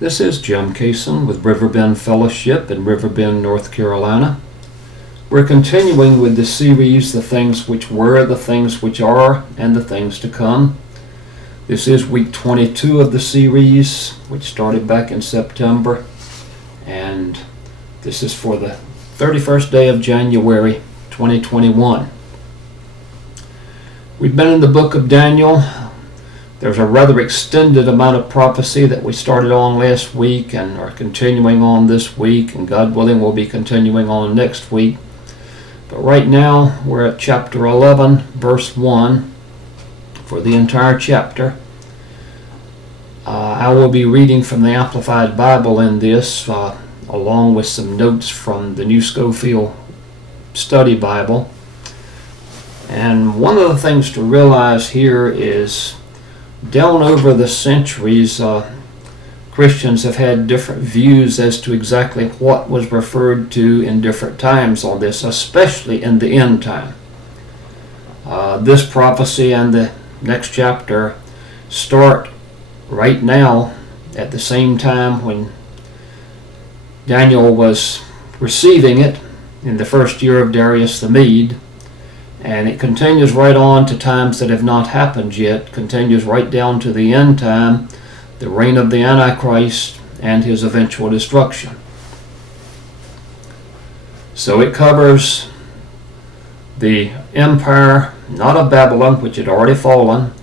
This is Jim Cason with Riverbend Fellowship in Riverbend, North Carolina. We're continuing with the series, The Things Which Were, The Things Which Are, and The Things to Come. This is week 22 of the series, which started back in September, and this is for the 31st day of January 2021. We've been in the book of Daniel. There's a rather extended amount of prophecy that we started on last week and are continuing on this week, and God willing we'll be continuing on next week. But right now we're at chapter 11, verse 1 for the entire chapter. I will be reading from the Amplified Bible in this, along with some notes from the New Schofield Study Bible. And one of the things to realize here is down over the centuries, Christians have had different views as to exactly what was referred to in different times on this, especially in the end time. This prophecy and the next chapter start right now at the same time when Daniel was receiving it in the first year of Darius the Mede. And it continues right on to times that have not happened yet, continues right down to the end time, the reign of the Antichrist and his eventual destruction. So it covers the empire, not of Babylon, which had already fallen,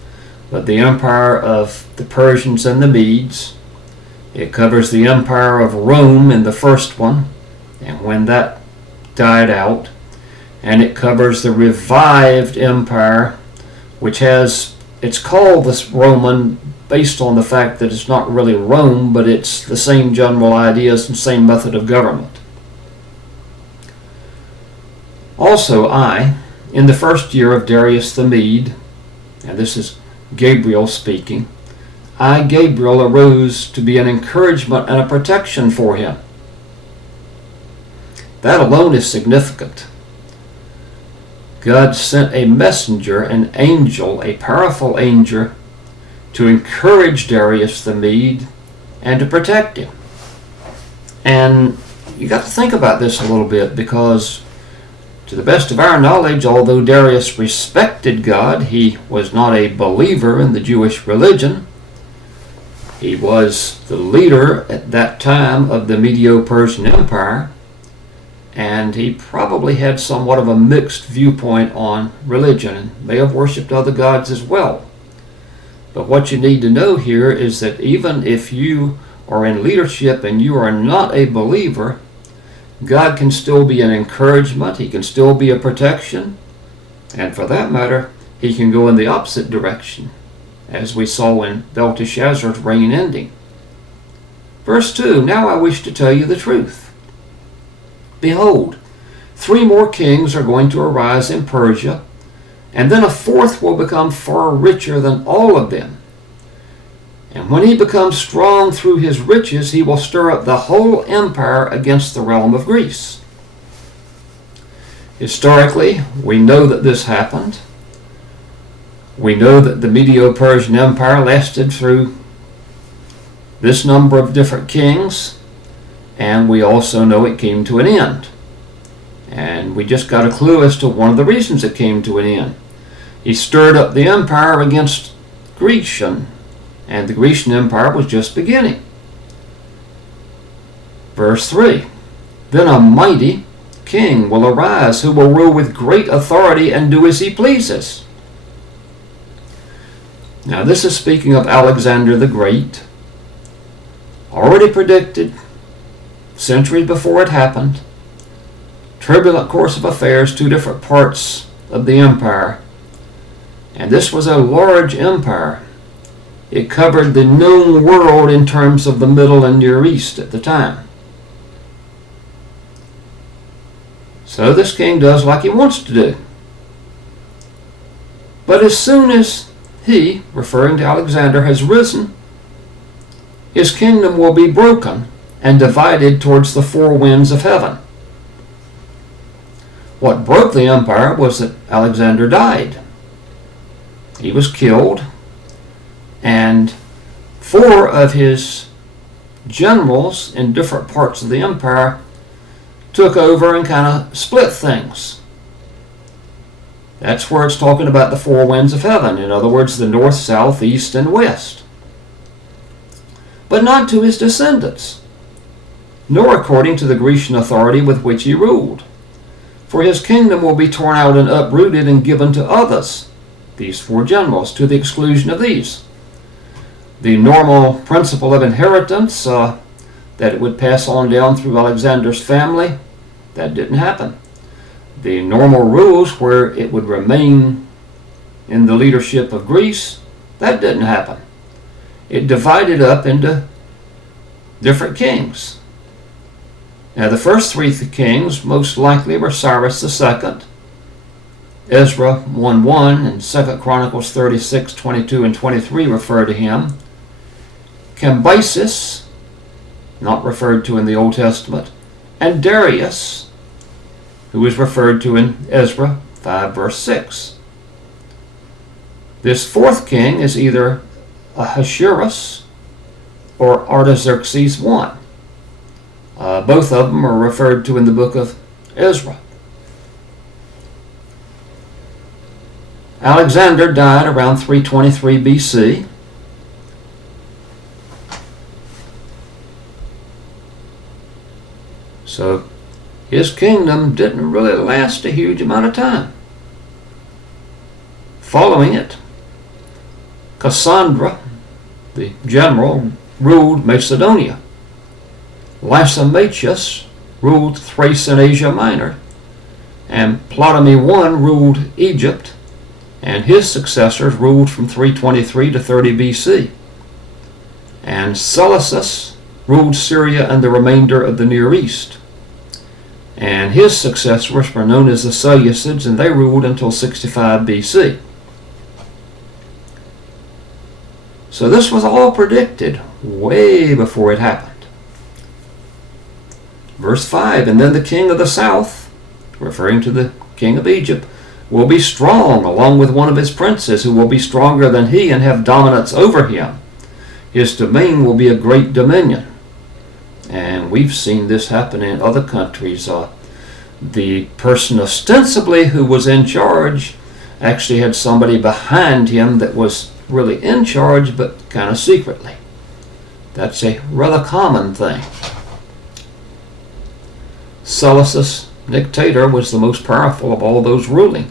but the empire of the Persians and the Medes. It covers the empire of Rome in the first one, and when that died out. And it covers the revived empire, which it's called this Roman based on the fact that it's not really Rome, but it's the same general ideas and same method of government. Also in the first year of Darius the Mede, and this is Gabriel speaking, I, Gabriel, arose to be an encouragement and a protection for him. That alone is significant. God sent a messenger, an angel, a powerful angel, to encourage Darius the Mede and to protect him. And you got to think about this a little bit, because to the best of our knowledge, although Darius respected God, he was not a believer in the Jewish religion. He was the leader at that time of the Medo-Persian Empire, and he probably had somewhat of a mixed viewpoint on religion and may have worshipped other gods as well. But what you need to know here is that even if you are in leadership and you are not a believer, God can still be an encouragement, he can still be a protection, and for that matter, he can go in the opposite direction, as we saw in Belteshazzar's reign ending. Verse 2, now I wish to tell you the truth. Behold, 3 more kings are going to arise in Persia, and then a 4th will become far richer than all of them. And when he becomes strong through his riches, he will stir up the whole empire against the realm of Greece. Historically, we know that this happened. We know that the Medo-Persian Empire lasted through this number of different kings, and we also know it came to an end. And we just got a clue as to one of the reasons it came to an end. He stirred up the empire against Grecian, and the Grecian Empire was just beginning. Verse 3, then a mighty king will arise who will rule with great authority and do as he pleases. Now this is speaking of Alexander the Great, already predicted centuries before it happened. Turbulent course of affairs, 2 different parts of the empire. And this was a large empire. It covered the known world in terms of the Middle and Near East at the time. So this king does like he wants to do. But as soon as he, referring to Alexander, has risen, his kingdom will be broken and divided towards the 4 winds of heaven. What broke the empire was that Alexander died. He was killed, and 4 of his generals in different parts of the empire took over and kind of split things. That's where it's talking about the four winds of heaven. In other words, the north, south, east, and west. But not to his descendants, nor according to the Grecian authority with which he ruled. For his kingdom will be torn out and uprooted and given to others, these four generals, to the exclusion of these. The normal principle of inheritance, that it would pass on down through Alexander's family, that didn't happen. The normal rules where it would remain in the leadership of Greece, that didn't happen. It divided up into different kings. Now the first three kings most likely were Cyrus II, Ezra 1:1 and 2 Chronicles 36:22 and 23 refer to him. Cambyses, not referred to in the Old Testament, and Darius, who is referred to in Ezra 5 verse 6. This fourth king is either Ahasuerus or Artaxerxes I. Both of them are referred to in the book of Ezra. Alexander died around 323 BC. So his kingdom didn't really last a huge amount of time. Following it, Cassandra, the general, ruled Macedonia. Lysimachus ruled Thrace and Asia Minor, and Ptolemy I ruled Egypt, and his successors ruled from 323 to 30 BC. And Seleucus ruled Syria and the remainder of the Near East. And his successors were known as the Seleucids, and they ruled until 65 BC. So this was all predicted way before it happened. Verse 5, and then the king of the south, referring to the king of Egypt, will be strong along with one of his princes who will be stronger than he and have dominance over him. His domain will be a great dominion. And we've seen this happen in other countries. The person ostensibly who was in charge actually had somebody behind him that was really in charge, but kind of secretly. That's a rather common thing. Seleucus, dictator, was the most powerful of all those ruling.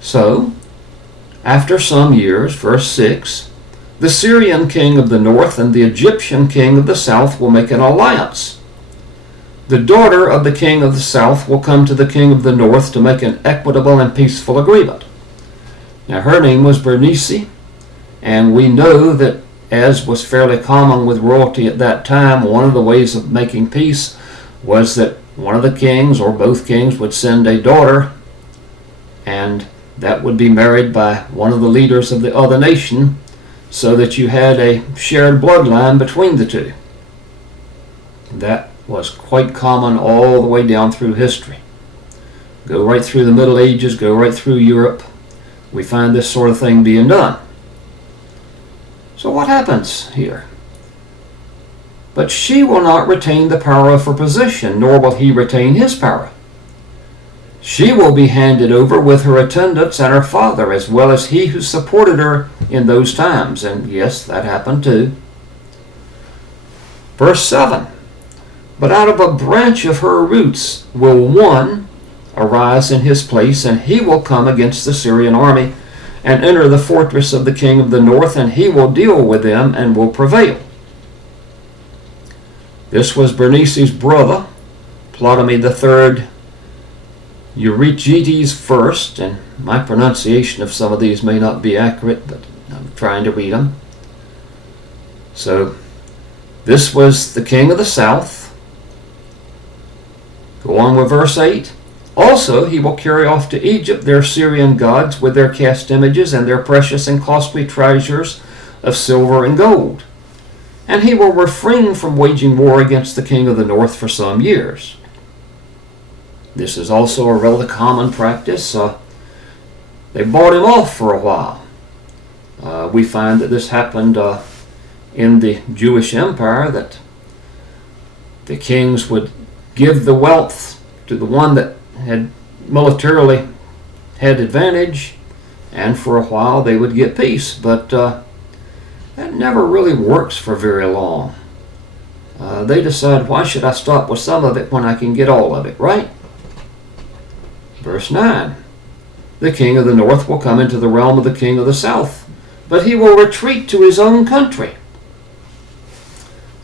So, after some years, verse 6, the Syrian king of the north and the Egyptian king of the south will make an alliance. The daughter of the king of the south will come to the king of the north to make an equitable and peaceful agreement. Now her name was Bernice, and we know that, as was fairly common with royalty at that time, one of the ways of making peace was that one of the kings or both kings would send a daughter, and that would be married by one of the leaders of the other nation, so that you had a shared bloodline between the two. That was quite common all the way down through history. Go right through the Middle Ages, go right through Europe. We find this sort of thing being done. So what happens here? But she will not retain the power of her position, nor will he retain his power. She will be handed over with her attendants and her father, as well as he who supported her in those times. And yes, that happened too. Verse 7, but out of a branch of her roots will one arise in his place, and he will come against the Syrian army and enter the fortress of the king of the north, and he will deal with them and will prevail. This was Bernice's brother, Ptolemy III Euergetes first, and my pronunciation of some of these may not be accurate, but I'm trying to read them. So, this was the king of the south. Go on with verse 8. Also, he will carry off to Egypt their Syrian gods with their cast images and their precious and costly treasures of silver and gold. And he will refrain from waging war against the king of the north for some years. This is also a rather common practice. They bought him off for a while. We find that this happened in the Jewish Empire, that the kings would give the wealth to the one that had militarily had advantage, and for a while they would get peace. But that never really works for very long. They decide, why should I stop with some of it when I can get all of it, right? Verse 9. The king of the north will come into the realm of the king of the south, but he will retreat to his own country.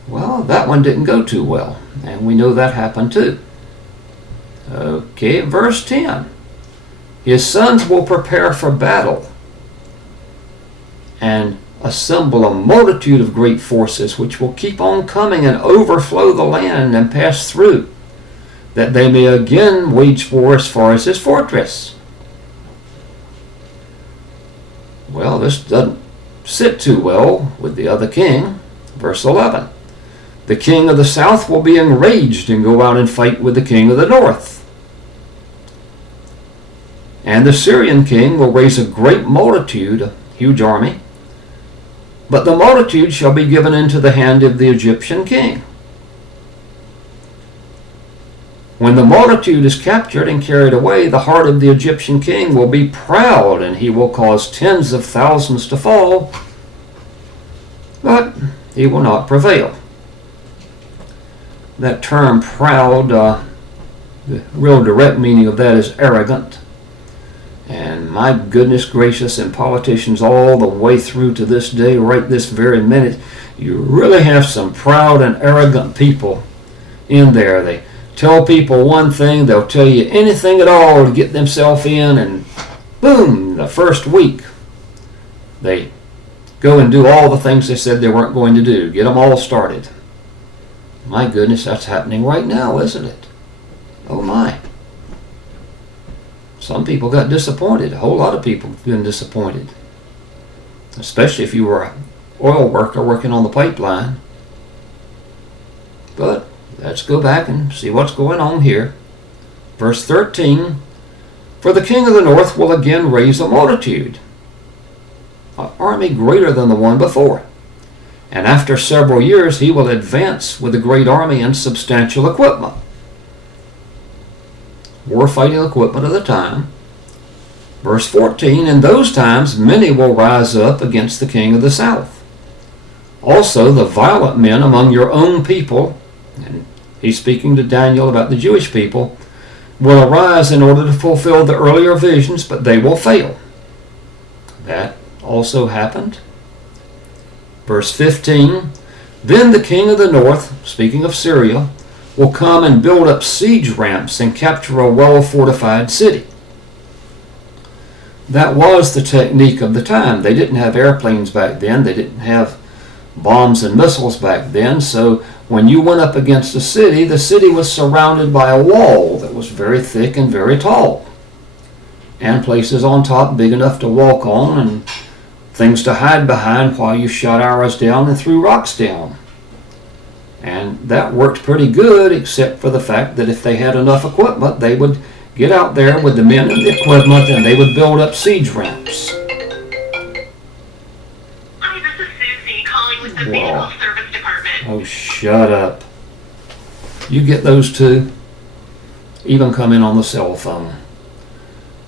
Well, that one didn't go too well, and we know that happened too. Okay, verse 10. His sons will prepare for battle and assemble a multitude of great forces, which will keep on coming and overflow the land and pass through, that they may again wage war as far as his fortress. Well, this doesn't sit too well with the other king. Verse 11. The king of the south will be enraged and go out and fight with the king of the north. And the Syrian king will raise a great multitude, a huge army, but the multitude shall be given into the hand of the Egyptian king. When the multitude is captured and carried away, the heart of the Egyptian king will be proud, and he will cause tens of thousands to fall, but he will not prevail. That term proud, the real direct meaning of that is arrogant. And my goodness gracious, and politicians all the way through to this day, right this very minute, you really have some proud and arrogant people in there. They tell people one thing, they'll tell you anything at all to get themselves in, and boom, the first week they go and do all the things they said they weren't going to do, get them all started. My goodness, that's happening right now, isn't it? Oh my. Some people got disappointed. A whole lot of people have been disappointed. Especially if you were an oil worker working on the pipeline. But let's go back and see what's going on here. Verse 13. For the king of the north will again raise a multitude, an army greater than the one before. And after several years he will advance with a great army and substantial equipment. War-fighting equipment of the time. Verse 14, in those times many will rise up against the king of the south. Also the violent men among your own people, and he's speaking to Daniel about the Jewish people, will arise in order to fulfill the earlier visions, but they will fail. That also happened. Verse 15, then the king of the north, speaking of Syria, will come and build up siege ramps and capture a well-fortified city. That was the technique of the time. They didn't have airplanes back then. They didn't have bombs and missiles back then. So when you went up against the city was surrounded by a wall that was very thick and very tall, and places on top big enough to walk on, and things to hide behind while you shot arrows down and threw rocks down. And that worked pretty good, except for the fact that if they had enough equipment, they would get out there with the men and the equipment, and they would build up siege ramps. Hi, this is Susie calling with the Vehicle Service Department. Oh, shut up. You get those too? Even come in on the cell phone,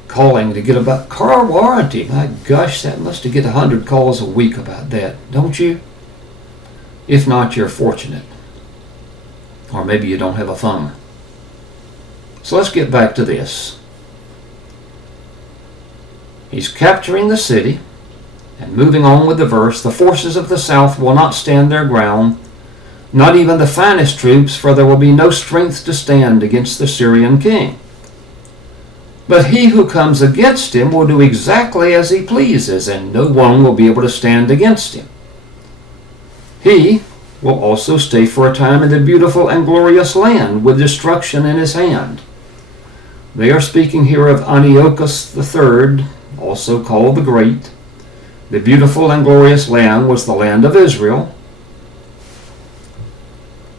calling to get about car warranty. My gosh, that must get 100 calls a week about that, don't you? If not, you're fortunate. Or maybe you don't have a phone. So let's get back to this. He's capturing the city, and moving on with the verse, the forces of the south will not stand their ground, not even the finest troops, for there will be no strength to stand against the Syrian king. But he who comes against him will do exactly as he pleases, and no one will be able to stand against him. He will also stay for a time in the beautiful and glorious land with destruction in his hand. They are speaking here of Antiochus III, also called the Great. The beautiful and glorious land was the land of Israel.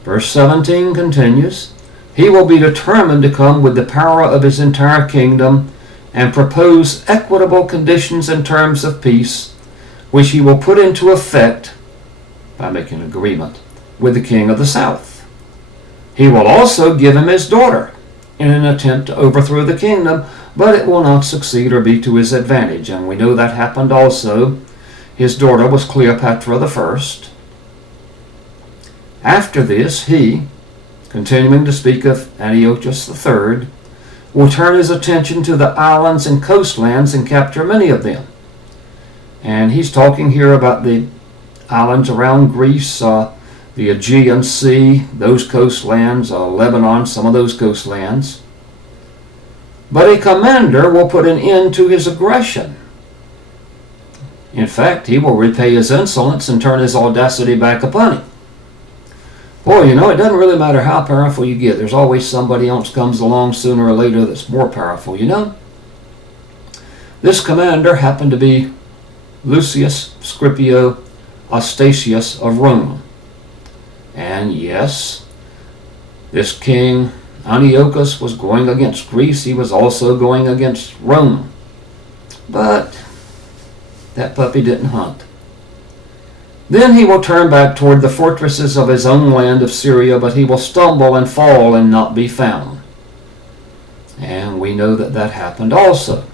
Verse 17 continues, he will be determined to come with the power of his entire kingdom and propose equitable conditions and terms of peace, which he will put into effect by making an agreement with the king of the south. He will also give him his daughter in an attempt to overthrow the kingdom, but it will not succeed or be to his advantage. And we know that happened also. His daughter was Cleopatra the First. After this, he, continuing to speak of Antiochus III, will turn his attention to the islands and coastlands and capture many of them. And he's talking here about the islands around Greece, the Aegean Sea, those coastlands, Lebanon, some of those coastlands. But a commander will put an end to his aggression. In fact, he will repay his insolence and turn his audacity back upon him. Boy, you know, it doesn't really matter how powerful you get. There's always somebody else comes along sooner or later that's more powerful, you know? This commander happened to be Lucius Scipio Astasius of Rome. And yes, this king Antiochus was going against Greece. He was also going against Rome. But that puppy didn't hunt. Then he will turn back toward the fortresses of his own land of Syria, but he will stumble and fall and not be found. And we know that that happened also.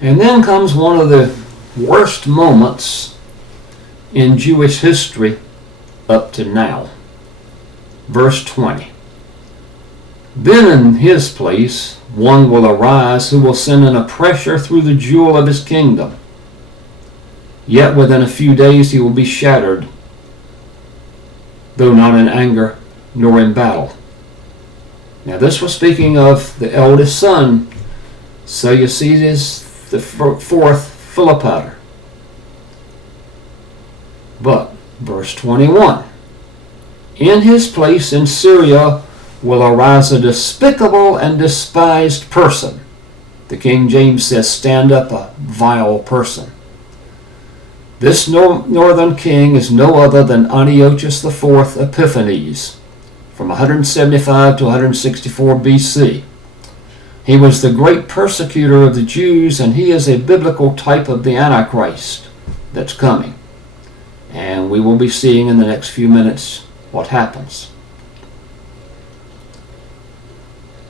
And then comes one of the worst moments in Jewish history up to now. Verse 20. Then in his place one will arise who will send an oppressor through the jewel of his kingdom. Yet within a few days he will be shattered, though not in anger nor in battle. Now this was speaking of the eldest son, Seleucides the fourth Philopator. But, verse 21, in his place in Syria will arise a despicable and despised person. The King James says, stand up, a vile person. This northern king is no other than Antiochus IV Epiphanes, from 175 to 164 BC. He was the great persecutor of the Jews, and he is a biblical type of the Antichrist that's coming. And we will be seeing in the next few minutes what happens.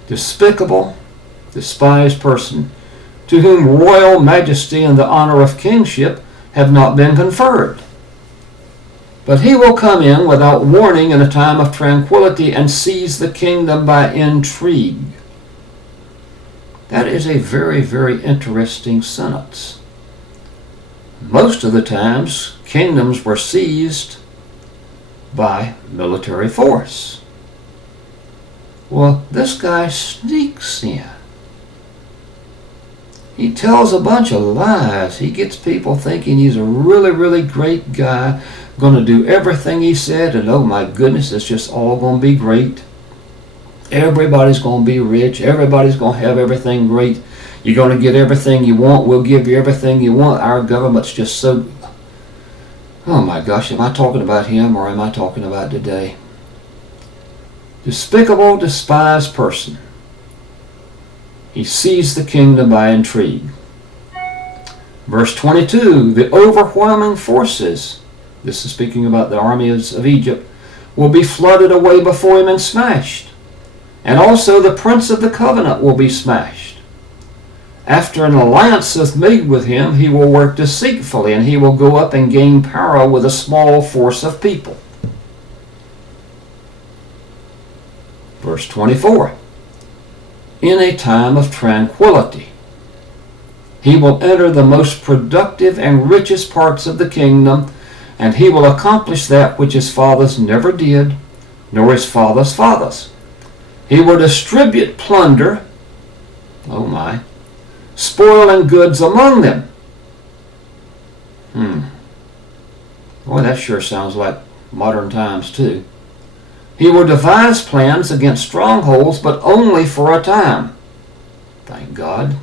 Despicable, despised person, to whom royal majesty and the honor of kingship have not been conferred. But he will come in without warning in a time of tranquility and seize the kingdom by intrigue. That is a very, very interesting sentence. Most of the times, kingdoms were seized by military force. Well, this guy sneaks in. He tells a bunch of lies. He gets people thinking he's a really, really great guy, going to do everything he said, and oh my goodness, it's just all going to be great. Everybody's going to be rich. Everybody's going to have everything great. You're going to get everything you want. We'll give you everything you want. Our government's just so... Oh my gosh, am I talking about him or am I talking about today? Despicable, despised person. He seized the kingdom by intrigue. Verse 22, the overwhelming forces, this is speaking about the armies of Egypt, will be flooded away before him and smashed. And also the prince of the covenant will be smashed. After an alliance is made with him, he will work deceitfully, and he will go up and gain power with a small force of people. Verse 24. In a time of tranquility, he will enter the most productive and richest parts of the kingdom, and he will accomplish that which his fathers never did, nor his fathers' fathers. He will distribute plunder, oh my, spoiling goods among them. Boy, that sure sounds like modern times too. He will devise plans against strongholds, but only for a time. Thank God.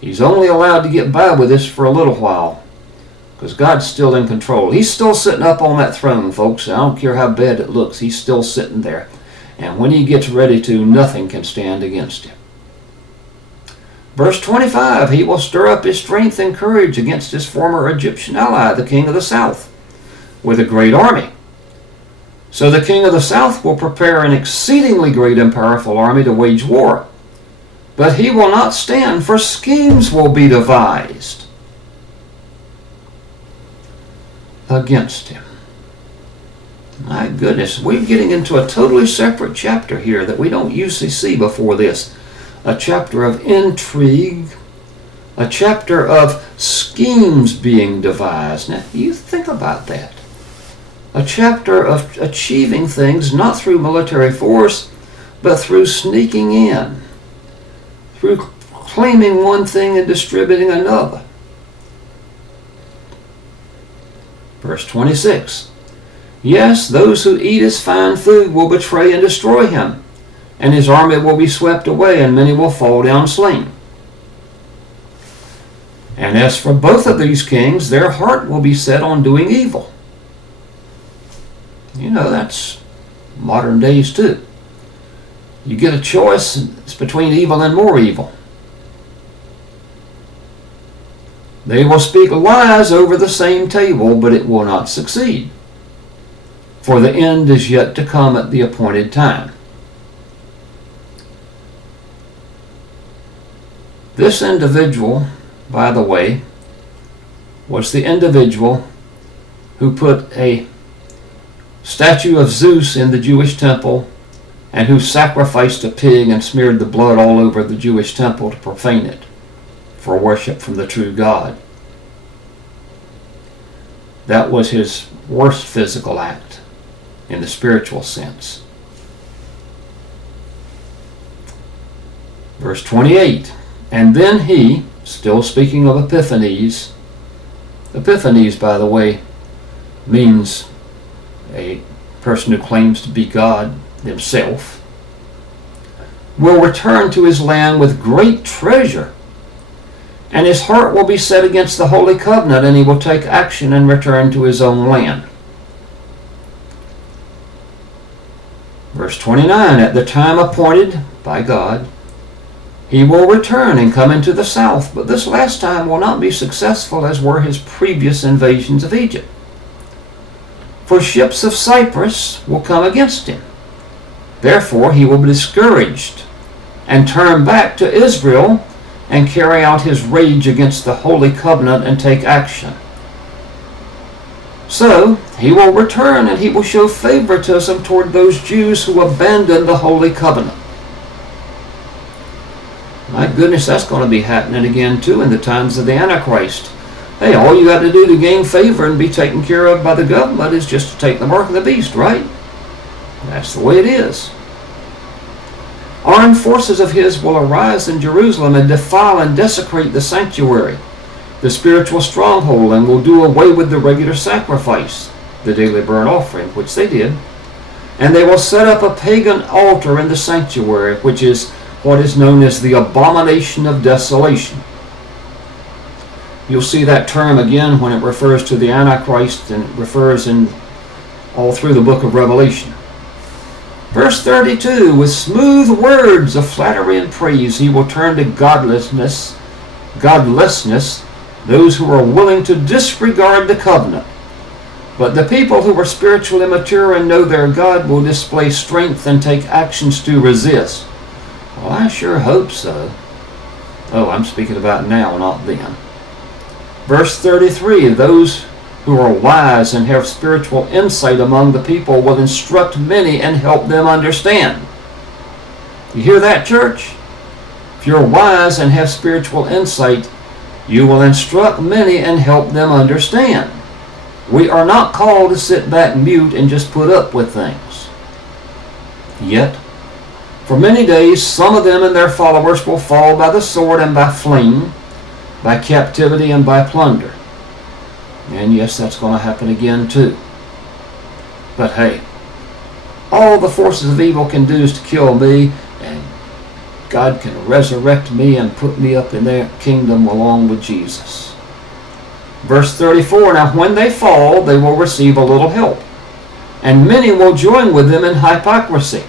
He's only allowed to get by with this for a little while, because God's still in control. He's still sitting up on that throne, folks. I don't care how bad it looks. He's still sitting there. And when he gets ready to, nothing can stand against him. Verse 25, he will stir up his strength and courage against his former Egyptian ally, the king of the south, with a great army. So the king of the south will prepare an exceedingly great and powerful army to wage war. But he will not stand, for schemes will be devised against him. My goodness, we're getting into a totally separate chapter here that we don't usually see before this. A chapter of intrigue, a chapter of schemes being devised. Now, you think about that. A chapter of achieving things not through military force, but through sneaking in, through claiming one thing and distributing another. Verse 26. Yes, those who eat his fine food will betray and destroy him, and his army will be swept away, and many will fall down slain. And as for both of these kings, their heart will be set on doing evil. You know, that's modern days too. You get a choice, it's between evil and more evil. They will speak lies over the same table, but it will not succeed. For the end is yet to come at the appointed time. This individual, by the way, was the individual who put a statue of Zeus in the Jewish temple and who sacrificed a pig and smeared the blood all over the Jewish temple to profane it for worship from the true God. That was his worst physical act in the spiritual sense. Verse 28, and then he, still speaking of Epiphanes, Epiphanes, by the way, means a person who claims to be God himself, will return to his land with great treasure, and his heart will be set against the holy covenant, and he will take action and return to his own land. Verse 29, at the time appointed by God, he will return and come into the south, but this last time will not be successful as were his previous invasions of Egypt. For ships of Cyprus will come against him. Therefore he will be discouraged and turn back to Israel and carry out his rage against the holy covenant and take action. So he will return and he will show favoritism toward those Jews who abandoned the holy covenant. My goodness, that's going to be happening again too in the times of the Antichrist. Hey, all you got to do to gain favor and be taken care of by the government is just to take the mark of the beast, right? That's the way it is. Armed forces of his will arise in Jerusalem and defile and desecrate the sanctuary, the spiritual stronghold, and will do away with the regular sacrifice, the daily burnt offering, which they did. And they will set up a pagan altar in the sanctuary, which is what is known as the abomination of desolation. You'll see that term again when it refers to the Antichrist, and it refers in all through the book of Revelation. Verse 32, with smooth words of flattery and praise, he will turn to godlessness, those who are willing to disregard the covenant. But the people who are spiritually mature and know their God will display strength and take actions to resist. Well, I sure hope so. Oh, I'm speaking about now, not then. Verse 33, those who are wise and have spiritual insight among the people will instruct many and help them understand. You hear that, church? If you're wise and have spiritual insight, you will instruct many and help them understand. We are not called to sit back mute and just put up with things. Yet, for many days, some of them and their followers will fall by the sword and by flame, by captivity and by plunder. And yes, that's going to happen again too. But hey, all the forces of evil can do is to kill me, and God can resurrect me and put me up in their kingdom along with Jesus. Verse 34, now when they fall, they will receive a little help, and many will join with them in hypocrisy.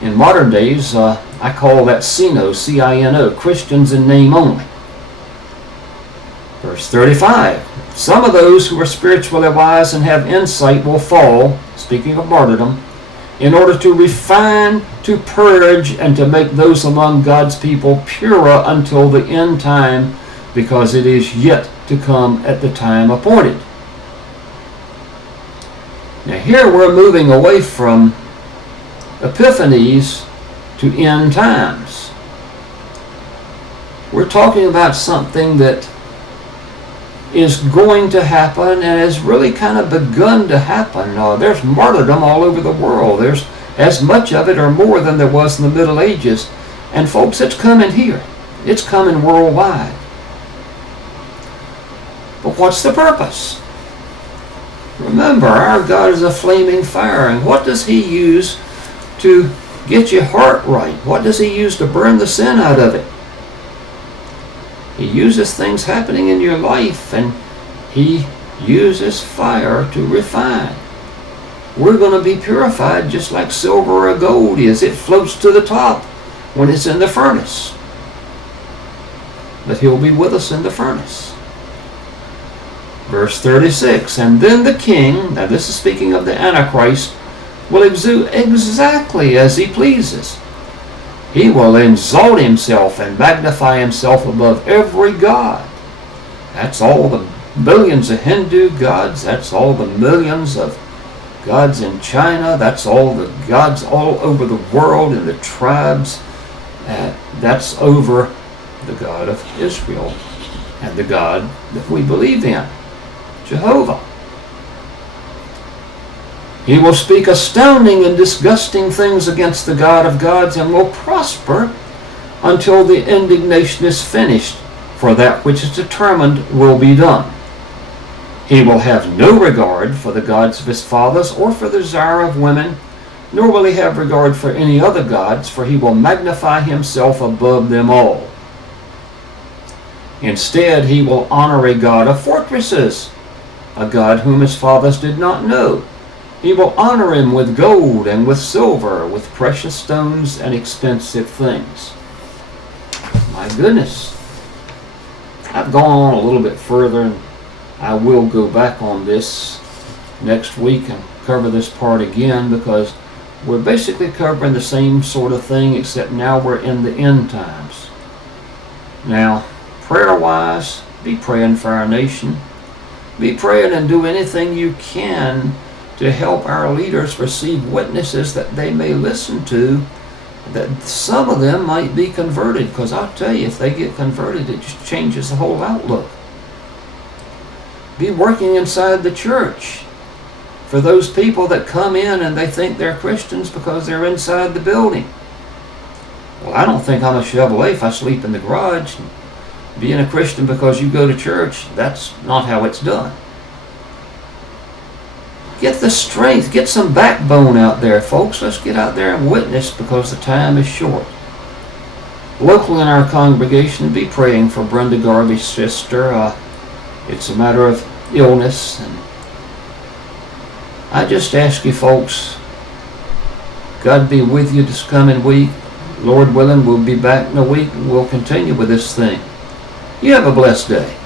In modern days, I call that Cino, C-I-N-O, Christians in name only. Verse 35, some of those who are spiritually wise and have insight will fall, speaking of martyrdom, in order to refine, to purge, and to make those among God's people purer until the end time, because it is yet to come at the time appointed. Now here we're moving away from epiphanies to end times. We're talking about something that is going to happen and has really kind of begun to happen. There's martyrdom all over the world. There's as much of it or more than there was in the Middle Ages. And folks, it's coming here. It's coming worldwide. But what's the purpose? Remember, our God is a flaming fire, and what does He use to get your heart right? What does He use to burn the sin out of it? He uses things happening in your life, and He uses fire to refine. We're going to be purified just like silver or gold is. It floats to the top when it's in the furnace. But He'll be with us in the furnace. Verse 36, and then the king, now this is speaking of the Antichrist, will exude exactly as he pleases. He will exalt himself and magnify himself above every god. That's all the billions of Hindu gods. That's all the millions of gods in China. That's all the gods all over the world and the tribes. That's over the God of Israel and the God that we believe in, Jehovah. He will speak astounding and disgusting things against the God of gods and will prosper until the indignation is finished, for that which is determined will be done. He will have no regard for the gods of his fathers or for the desire of women, nor will he have regard for any other gods, for he will magnify himself above them all. Instead, he will honor a God of fortresses, a God whom his fathers did not know. He will honor him with gold and with silver, with precious stones and expensive things. My goodness. I've gone on a little bit further, and I will go back on this next week and cover this part again, because we're basically covering the same sort of thing, except now we're in the end times. Now, prayer-wise, be praying for our nation. Be praying and do anything you can to help our leaders receive witnesses that they may listen to, that some of them might be converted, because I'll tell you, if they get converted, it just changes the whole outlook. Be working inside the church for those people that come in and they think they're Christians because they're inside the building. Well, I don't think I'm a Chevrolet if I sleep in the garage. Being a Christian because you go to church, that's not how it's done. Get the strength, get some backbone out there, folks. Let's get out there and witness, because the time is short. Locally in our congregation, be praying for Brenda Garvey's sister. It's a matter of illness, and I just ask you folks, God be with you this coming week. Lord willing, we'll be back in a week and we'll continue with this thing. You have a blessed day.